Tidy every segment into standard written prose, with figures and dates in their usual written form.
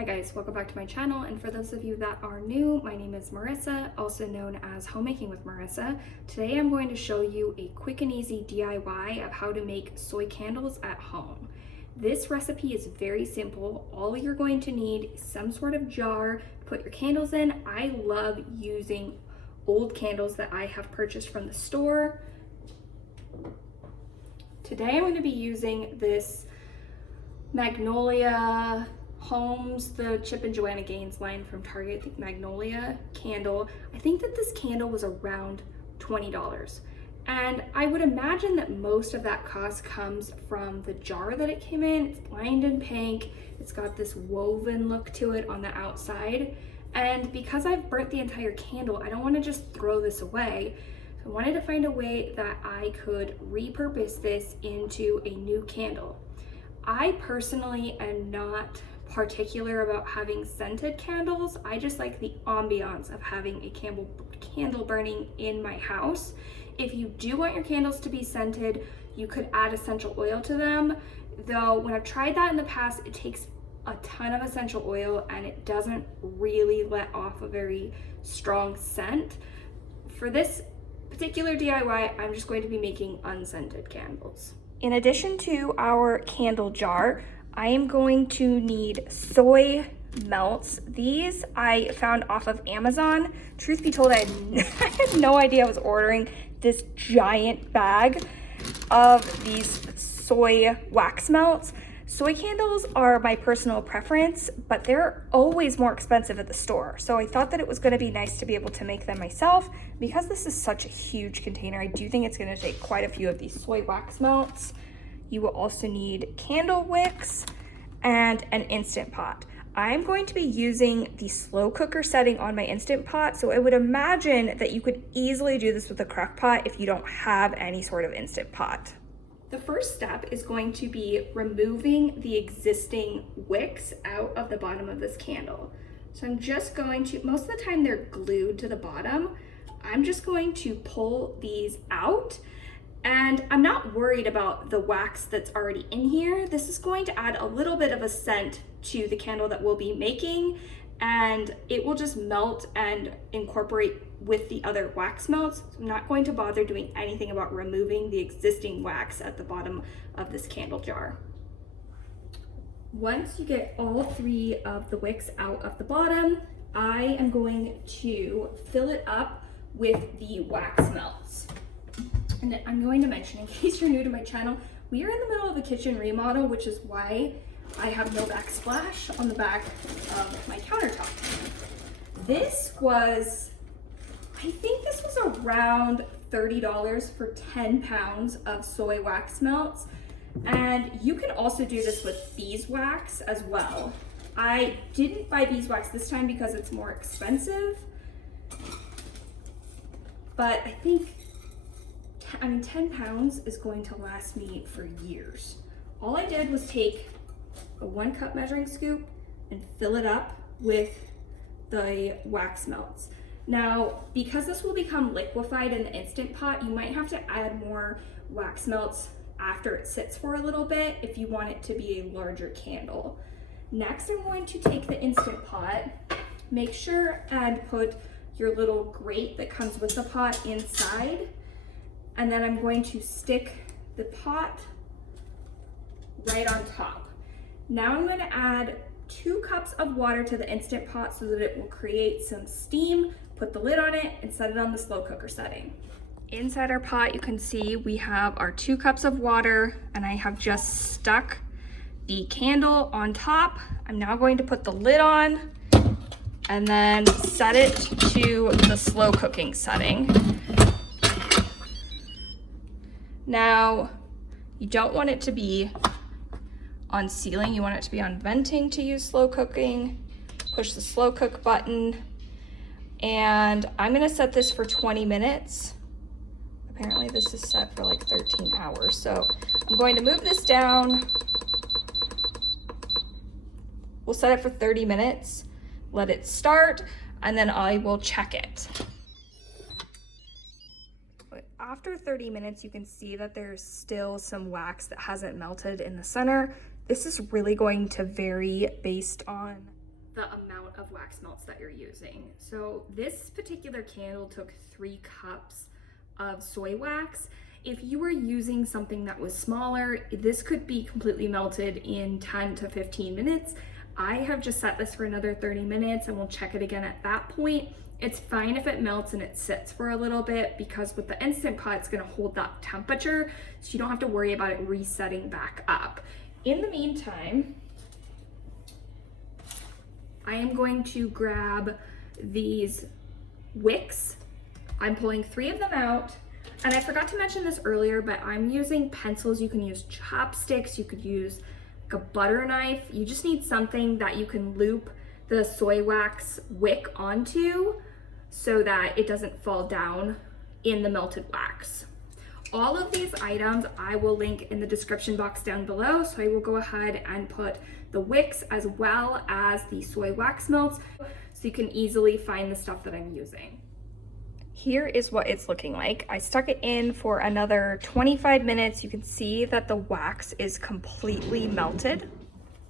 Hi guys, welcome back to my channel, and for those of you that are new, my name is Marissa, also known as Homemaking with Marissa. Today I'm going to show you a quick and easy DIY of how to make soy candles at home. This recipe is very simple. All you're going to need is some sort of jar to put your candles in. I love using old candles that I have purchased from the store. Today I'm going to be using this Magnolia the Chip and Joanna Gaines line from Target, I think Magnolia candle. I think that this candle was around $20. And I would imagine that most of that cost comes from the jar that it came in. It's lined in pink. It's got this woven look to it on the outside. And because I've burnt the entire candle, I don't want to just throw this away. So I wanted to find a way that I could repurpose this into a new candle. I personally am not particular about having scented candles. I just like the ambiance of having a candle burning in my house. If you do want your candles to be scented, you could add essential oil to them. Though when I've tried that in the past, it takes a ton of essential oil and it doesn't really let off a very strong scent. For this particular DIY, I'm just going to be making unscented candles. In addition to our candle jar, I am going to need soy melts. These I found off of Amazon. Truth be told, I had no idea I was ordering this giant bag of these soy wax melts. Soy candles are my personal preference, but they're always more expensive at the store. So I thought that it was going to be nice to be able to make them myself. Because this is such a huge container, I do think it's going to take quite a few of these soy wax melts. You will also need candle wicks and an Instant Pot. I'm going to be using the slow cooker setting on my Instant Pot, so I would imagine that you could easily do this with a crock pot if you don't have any sort of Instant Pot. The first step is going to be removing the existing wicks out of the bottom of this candle. So I'm just going to, most of the time they're glued to the bottom, I'm just going to pull these out. And I'm not worried about the wax that's already in here. This is going to add a little bit of a scent to the candle that we'll be making, and it will just melt and incorporate with the other wax melts. So I'm not going to bother doing anything about removing the existing wax at the bottom of this candle jar. Once you get all three of the wicks out of the bottom, I am going to fill it up with the wax melts. And I'm going to mention, in case you're new to my channel, we are in the middle of a kitchen remodel, which is why I have no backsplash on the back of my countertop. This was, I think this was around $30 for 10 pounds of soy wax melts. And you can also do this with beeswax as well. I didn't buy beeswax this time because it's more expensive, but I think 10 pounds is going to last me for years. All I did was take a 1 cup measuring scoop and fill it up with the wax melts. Now, because this will become liquefied in the Instant Pot, you might have to add more wax melts after it sits for a little bit if you want it to be a larger candle. Next, I'm going to take the Instant Pot, make sure and put your little grate that comes with the pot inside. And then I'm going to stick the pot right on top. Now I'm going to add 2 cups of water to the Instant Pot so that it will create some steam, put the lid on it, and set it on the slow cooker setting. Inside our pot, you can see we have our 2 cups of water, and I have just stuck the candle on top. I'm now going to put the lid on and then set it to the slow cooking setting. Now, you don't want it to be on sealing, you want it to be on venting to use slow cooking. Push the slow cook button, and I'm gonna set this for 20 minutes. Apparently this is set for like 13 hours, so I'm going to move this down. We'll set it for 30 minutes, let it start, and then I will check it. After 30 minutes, you can see that there's still some wax that hasn't melted in the center. This is really going to vary based on the amount of wax melts that you're using. So this particular candle took 3 cups of soy wax. If you were using something that was smaller, this could be completely melted in 10 to 15 minutes. I have just set this for another 30 minutes and we'll check it again at that point. It's fine if it melts and it sits for a little bit, because with the Instant Pot, it's gonna hold that temperature, so you don't have to worry about it resetting back up. In the meantime, I am going to grab these wicks. I'm pulling 3 of them out. And I forgot to mention this earlier, but I'm using pencils. You can use chopsticks, you could use like a butter knife. You just need something that you can loop the soy wax wick onto so that it doesn't fall down in the melted wax. All of these items I will link in the description box down below, so I will go ahead and put the wicks as well as the soy wax melts so you can easily find the stuff that I'm using. Here is what it's looking like. I stuck it in for another 25 minutes. You can see that the wax is completely melted.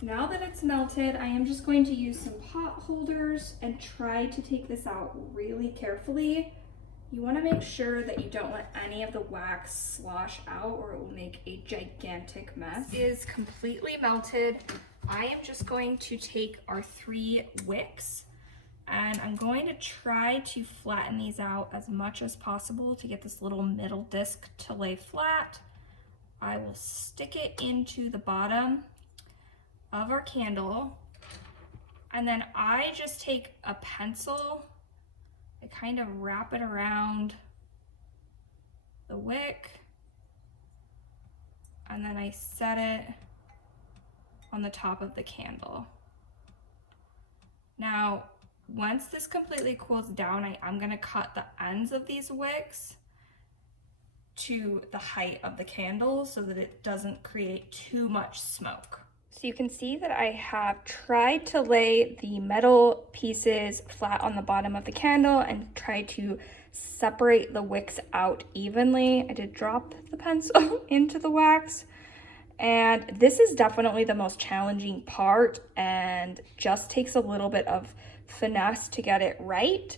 Now that it's melted, I am just going to use some pot holders and try to take this out really carefully. You want to make sure that you don't let any of the wax slosh out or it will make a gigantic mess. This is completely melted. I am just going to take our 3 wicks and I'm going to try to flatten these out as much as possible to get this little middle disc to lay flat. I will stick it into the bottom of our candle, and then I just take a pencil, I kind of wrap it around the wick, and then I set it on the top of the candle. Now, once this completely cools down, I'm gonna cut the ends of these wicks to the height of the candle so that it doesn't create too much smoke. So you can see that I have tried to lay the metal pieces flat on the bottom of the candle and try to separate the wicks out evenly. I did drop the pencil into the wax, and this is definitely the most challenging part and just takes a little bit of finesse to get it right.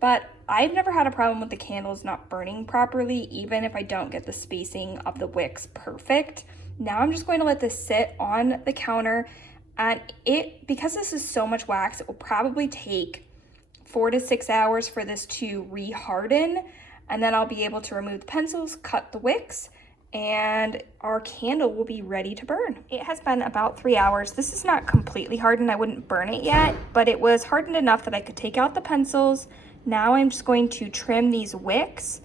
But I've never had a problem with the candles not burning properly, even if I don't get the spacing of the wicks perfect. Now I'm just going to let this sit on the counter, and because this is so much wax, it will probably take 4 to 6 hours for this to re-harden, and then I'll be able to remove the pencils, cut the wicks, and our candle will be ready to burn. It has been about 3 hours. This is not completely hardened. I wouldn't burn it yet, but it was hardened enough that I could take out the pencils. Now I'm just going to trim these wicks.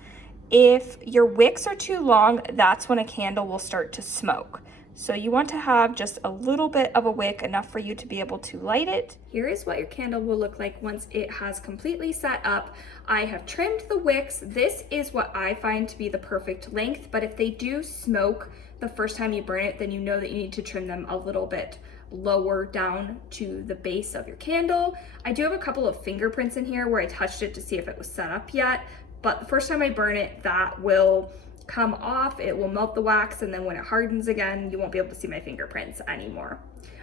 If your wicks are too long, that's when a candle will start to smoke. So you want to have just a little bit of a wick, enough for you to be able to light it. Here is what your candle will look like once it has completely set up. I have trimmed the wicks. This is what I find to be the perfect length, but if they do smoke the first time you burn it, then you know that you need to trim them a little bit lower down to the base of your candle. I do have a couple of fingerprints in here where I touched it to see if it was set up yet, but the first time I burn it, that will come off, it will melt the wax, and then when it hardens again, you won't be able to see my fingerprints anymore.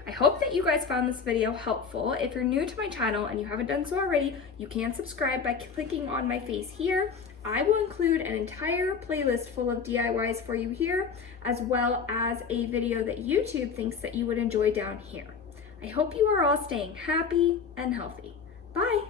I hope that you guys found this video helpful. If you're new to my channel and you haven't done so already, you can subscribe by clicking on my face here. I will include an entire playlist full of DIYs for you here, as well as a video that YouTube thinks that you would enjoy down here. I hope you are all staying happy and healthy. Bye!